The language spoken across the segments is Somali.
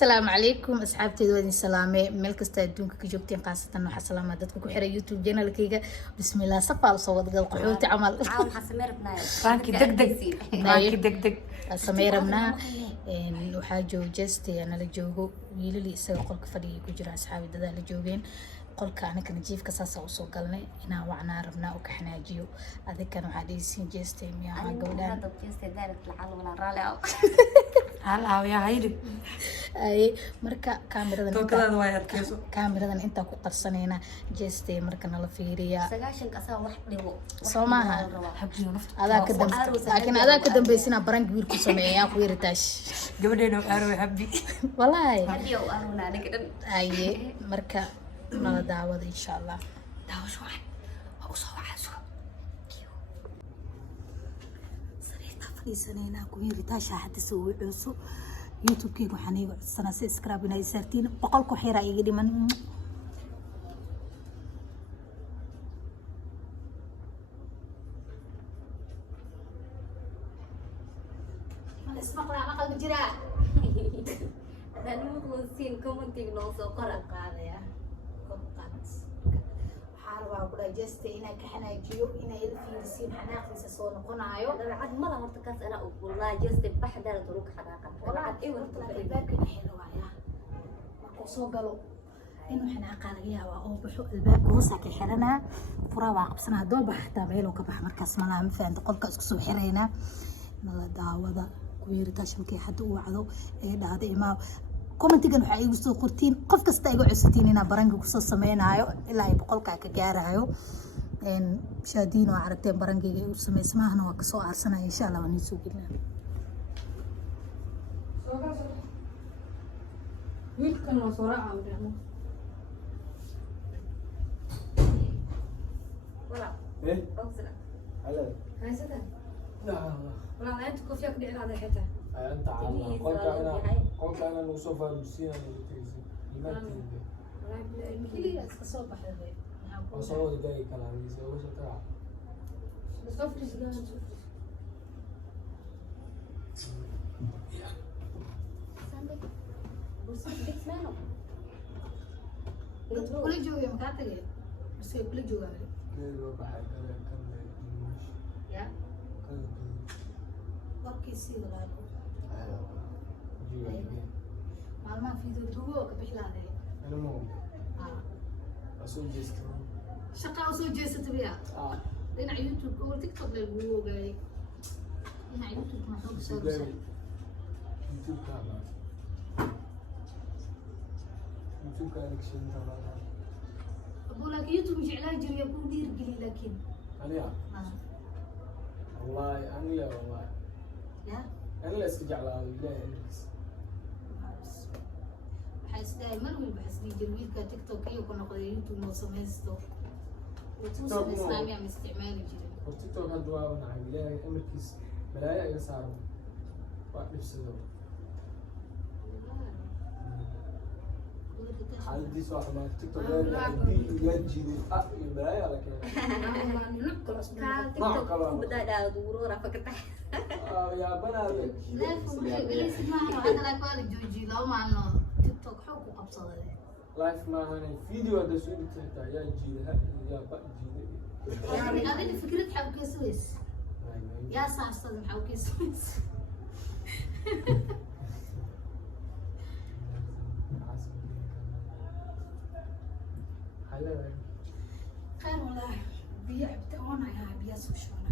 السلام عليكم أصحابتي ودين سلامة ملك استادونك كجوبتين قاصة نوح سلامة دتك كحرة يوتيوب جنال كيجا بسم الله صفا وصوت قال قحوتي عمل عاون حسمير بناي رانكي دق رانكي دق سمير منا waxaa joogjeestay ana la joogo wiilali isaga qolka fadhiya ku jira asxaabi dada la joogeen qolka anagana jiifka saasa usoo galnay inaan wacnaa rabnaa oo ka xanaajiyo adinkana waxaa dhaysiin jeestay miyaa gabdhaan هلا يا هيدي ay marka توكلاد واي adkayso kaamiradan inta ku qarsanayna jeestay marka nala fiiriya sagaashan ka saa wax dhigo soo maaha habjiyo nafta adaa ka dambe laakiin adaa ka dambeysina baranka wiilku sameeyaa ku yartaash gabadheena aaro habbi wallahi hadiyo aaruna dhigdan aye marka nala daawada insha Allah daawasho waxaan u soo wacayso fariisanayna ku yartaasha hadda soo wuxuu YouTube-kayga waxaan iga codsanaa subscribe inay saartiin 100 ku xira iga dhiman اسمع ما قلب جرا هذا المخلصين كومنتي نوصو قرأ qaadaya waxaa kula jeestay inay ka xanaajiyo inay fiirsiin xanaaqdiisa soo noqonayo dabcad mala horta kaas ana u wallahi jeeste baxdara turuk xanaaqa dabcad ay horta albaabka xiro waaya markuu soo galo inuu xanaaqa laga yaabaa oo baxo albaabka hoosa ka xiranaa furaa waa qabsanaa doo baxtaa meeloo ka bax markaas malaha ma fahanto qolka isku soo xiraynaa nala daawada ku yartaasha markay hadda u wacdo ee dhahda imaa commentigan waxa igu soo qortiin qof kasta igu cusubtiin inaa baranka ku soo sameeynayo ilaa ay 100 ka gaarayo shaadiin oo aragteen barankayga uu sameysmaahna waa ka soo aarsanay insha Allah waan soo gelnaa wiilkan oo soo raacay wala oxla هلا haysata لا wala inta koofiya ku dhicin aad xita انت عارف قلت انا نوصفها المسيره اللي تيجي ما تيجي kaliya iska soo baxday وصلوا دقايق كلام يسوي وش ترى sofri sidan kula jooga ma ka tagay masay kula joogaan كيلو بعد كم ya warkii sida laabo maalmaha fiideo dugo ka bixlaaday انا مو اسوي جست shaqa soo jeesatay biya dhinaca YouTube oo TikTok la ugu ogaay dhinaca YouTube ma xog soo يوتيوب كان يوتيوب كان اكشن تبعنا بقول لك يوتيوب مش علاج يكون دير قليل لكن انا والله انا يا والله يا انا لا استجع على الله بحس دائما والبحث دي جميل كتيك توك يكون نقد يوتيوب ما سميستو وتوصل الاسلامي عم استعمال جديد تيك توك هذا وانا عم لا امريكيس ملايا يسار واحد بسنه حال دي صاحب ما تيك توك دي يجي ملايا لكن بدا دا دورورا فكتح يا بنات لا فمش اسمها هذا لا قال جوجي لو ما انه تيك توك حق قبصه لايف ما هني فيديو هذا شو تحت يا جي يا بقى جي يعني هذه فكرة حوكي سويس يا صاحب صدم حوكي سويس خير والله بيع بتاعنا يا بيع سوشونا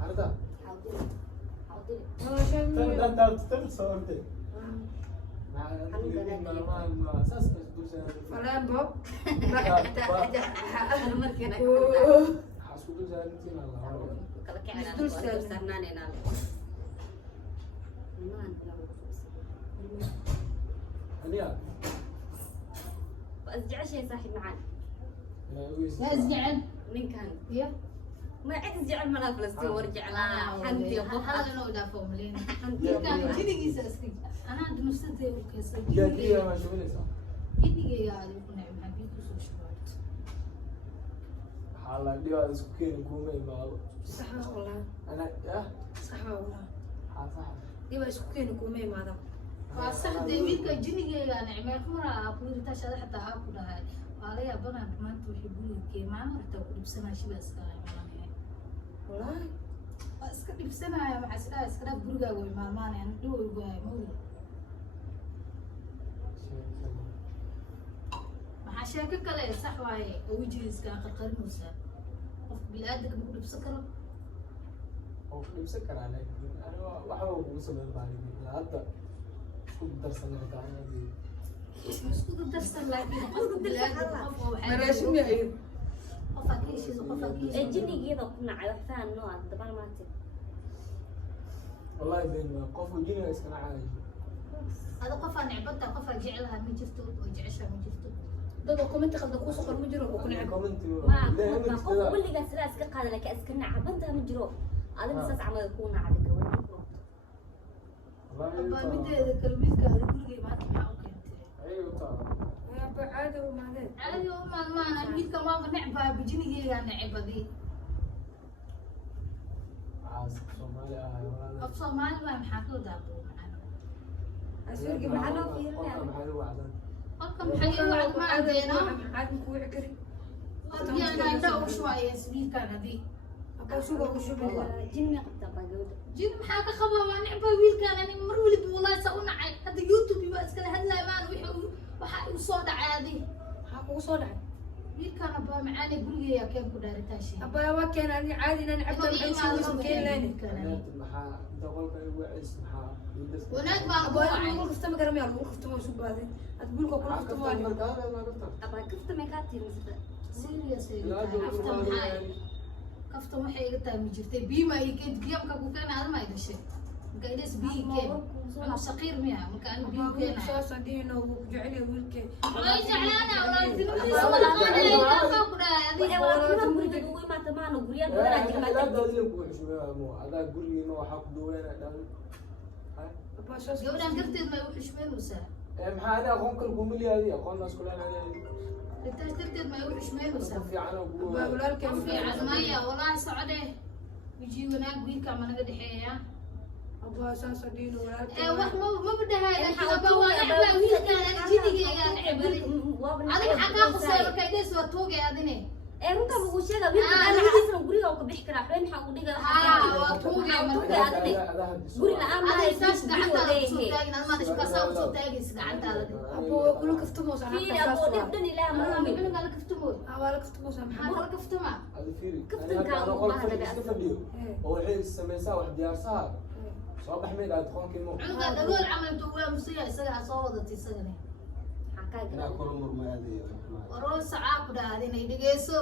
هذا حاضر انت تتصور انت ما اساس wala bob أهل مركنا حاسودو زالتين الله كلا كعنا دول سرنان ينال هنيا أزجع شيء صاحب معانا يا زعل من كان يا ما عاد زعل ملا فلسطين ورجع لها حنتي هذا لو دافع ملين حنتي كان جدي يساسك انا عند نفسي وكيس يا دي ما شغلي صح جدي يا علي كنا حبيبي سوشوات حالا دي هذا سكين كومي ما sax wala انا يبقى اسكوكين كومي ماذا فصح دي ويلك جنيجي يعني عمال كمرة أقول تاش هذا حتى أكل هاي عليا بنا ما تحبوني كي ما مرت بسنا شيء بس كلام والله بس كده بسنا مع سلا سلا برجع وما ما يعني دو مو مع شاكل كلا صح واي ويجلس كان قرقر موسى بلادك بقول بسكر هو بسكر عليك أنا وحاول أوصل للبعيد حتى كنت درس أنا تعاني مش كنت درسا لكن قف بلادك مراشم يا عيب قف كيش قف كيش الجني كذا كنا على فان نوع طبعا ما تي والله بين قف وجيني اسكن عادي هذا قف نعبتها قف جعلها من جفتو وجعشها من جفتو دادو كومنت خلدا كو سقر مجرو وكنا عيب ما قف كل جالس لا اسكن قال لك اسكن عبنتها من جرو هذا مساس عمل يكون على الجو أبا مدة كلميك هذا كل شيء ما تسمعه كنت أيوة طبعا يا بعاد وما ذا عادي ما أنا ميت كمان نعبة بجنيه يعني نعبة ذي عاصف صومالي أبصر ما أنا محاكو دابو معنا اسير معنا في أكم حي وعد ما عندنا عاد كوع كري يعني عندنا شوية سبيل كان ذي ابا سوق وشو جن ما قد بقول جيب محاكا خبا ما نعبة ويل كان يعني مرولي والله سوينا هذا يوتيوب يبقى اسكال هلا ما وحي وصاد عادي حقو صدع ويل كان أبا معاني قولي يا كيف كداري تاشي ابا وكان اني عادي انا عبت الحين كين لاني وناك ما ابا أبوه انا وقفت ما كرمي انا وقفت ما شو بعدين تقول لكم وقفت ما أبغى كفت مكاتي مثلا سيريس كفتم هاي كفتم waxay iga tahay ma jirtay biima ay keed qiyamka ku keenay adama ay dhashay marka ilis bii keen anu saqiir miya marka anu bii keenay soo sadiino uu jecel yahay wiilkay ay jeclaana walaal wala qaadana ku dhaay adiga wala kula guriga ugu imaata maana guriyada wala ابا soo gabadhan darteed ma u xushmeynaysaa maxaa ana aqoon kale kumiliyadi aqoon iskuulaan intaas darteed ma u xushmeynaysaa ابا ولالك fiican maya walaa socde wiji wanaag wiilka ma naga dhexeeya ابا soo sadiino ولالك wax ma badhahay aba waa nacba wiilkan jinigeega nacbadi adiga xagaa qosay markay dhees waa toogay adine ee runta ugu sheega wiilka anigiisna guriga uu ka bixi karaa xubin waxa uu dhiga waa toogay marka guri la aan adiga lahayn saas gacantaada kusoo taagin adma dhishka saa usoo taagaysa gacantaada ابا كله كفتمو صح في ابو دبدن الى مامي cunuga la kaftumood ابا لا كفتمو صح maxaa kala kaftuma oo waxay samaysaa wax diyaarsaha soo baxmay dhaad qoonkiimo cunuga dhagool camal intuu waa musaya isaga soo wadatay isagane waroo sacaa ku dhaad inay dhegeyso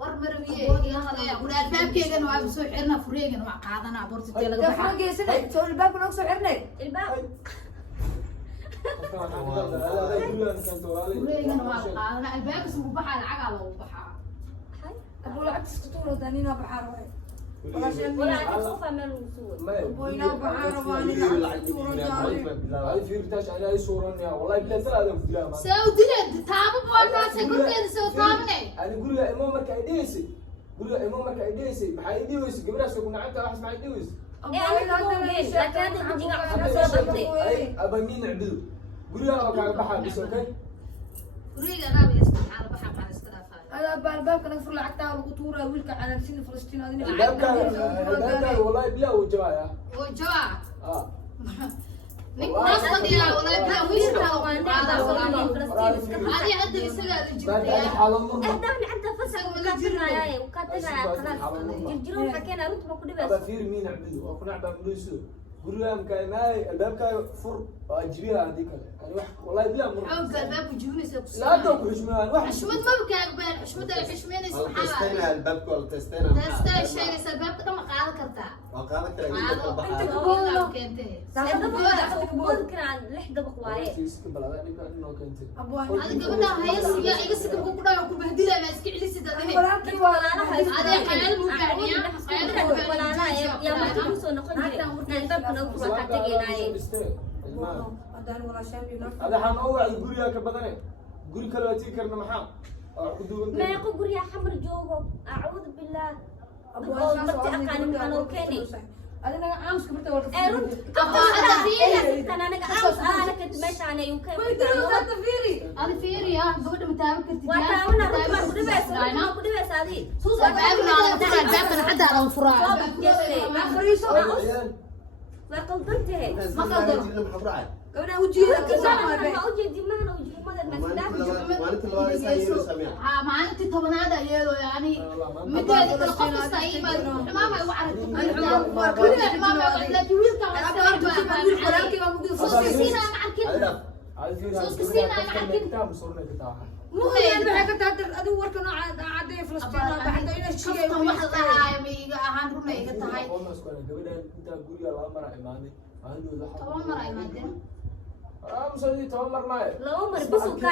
war marabiye iyo halaya ku dhaad baabkeegana waa soo xirna fureegana waa qaadana abortitee laga baxaa دفرق يسنى سو الباب نو سو xirnay الباب fureegana waa qaadana albaabkiis ugu baxaa lacagaa loogu baxaa ابو لعبت سطور دانينا بحار واي ولا تشوف من الوصول بوينا بحار واني لعبت سطور داني هاي فيرتاش انا اي صورني والله بلا ثلاثه فيديو soo dilad taabo boornaasay korteeda soo taabane انا اقول له امام marka ay dheesay قول له امام marka ay dheesay maxay dheeysay gabadhaas ku nacanta wax maxay dheeysay ay aba min nacdu guriga ka baxaa bisokay fureegana baa iska xaal baxaa maxaa iska dhaafay هذا الباب كان يفر لعبتها وقطوره ويلك على سن فلسطين هذه الباب والله بلا وجوايا oo jawaa اه ninkaas qadiya wala baa wiishka waa adi hadda isaga la jirtay أهدافني عندها فسق وكاتبنا ياي وكاتبنا خلاص الجنون حكينا رتبة كل ابا بس فير مين عبدو وكنا عبد ملوسو قول له مكاي ماي الباب فر اجبيها هذيك يعني والله بلا مر xoogga albaabku jibinaysa ku لا دوك حشمان واحد xushmad ma bakaagban xushmad ay xushmeynaysa maxaa الباب ولا تستينا taasta sheegaysa albaabka dhama qaadan kartaa وقالك qaado keentay الدبق كان لح دبق وايه ابو adi gabadha haysiga iga sika ku dhaw ku bahdilay ma iska celisid adine ولكن ولا انا adi xayal mu baaniya xayal ولا أنا يا ما تقولوا نقول جري الباب كنا نقول كاتجينا هذا ولا شيء هذا حنوع الجوريا كبدنه جوري كلوتي كرنا محام ما يقول قرية حمر جوجو أعوذ بالله ابو أقاني محنو كيني adina aamus kabarta wala ee runta tan anaga ana ka meeshaan ay ka fiiri أنا فيري يا قبل ما تعمل كنت وتعاوننا ku dhibaysaadi سوسة بعمل على فراع بعمل حتى على الفراع فريسو waa qaldantahay ما قدر gabadha ujeeda ka soo ma ujeedi maana ujeedi ما أنت طبعا هذا يلو يعني متى القفص أي ما ما يوعد كلنا ما يوعد لا جويل كمان سوسة سينا مع الكل مو يعني بحاجة تعدل أدور كانوا عادية فلسطين بحاجة إلى شيء واحد لها يمي عن رمي قطعي طبعا مرة إيمانين laba mar bisu ka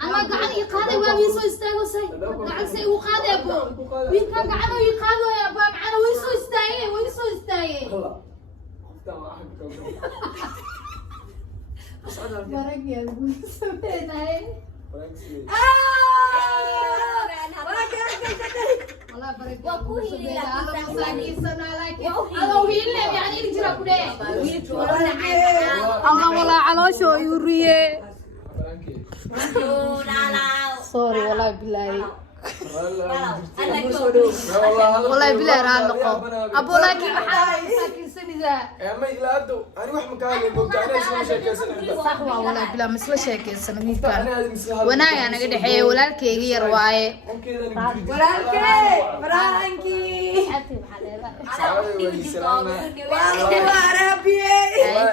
أنا قاعد يقاضي ويسوي استاغوسي قاعد سي وقاضي أبو وين كان قاعد يقاضي يا أبو معنا ويسوي استاغي برق يا أبو سويت هاي والله برق يعني يجرى كده الله والله على شو يوريه سوري والله بالله والله بالله راه نقو ابو لكن مساكين سنيدا ما الى ادو انا واحد مكان بوقعنا اسمه شيكه صح والله بالله مسلا شيكه سنميكا وانا انا دحيه walaalkeyga yar waaye walaalkey faraanki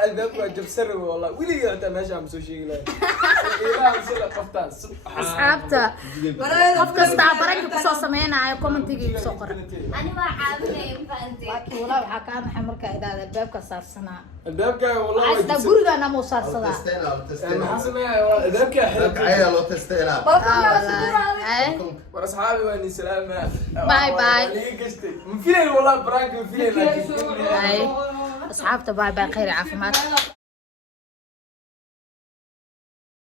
الباب جاب سر والله ولي انت ماشي عم سو شيء لا asxaabta qof kasta baraka ku soo sameeynaayo commentiga soo qor ani waa caawinay faantay laakiin walaa waxa ka naxay marka idaada albaabka saarsanaa الباب والله asda gurigana ma saarsadaa الباب عيا لو تستيلا واصحابي واني سلام باي باي من فين والله براك من فين اصحابته باي باي خير عافية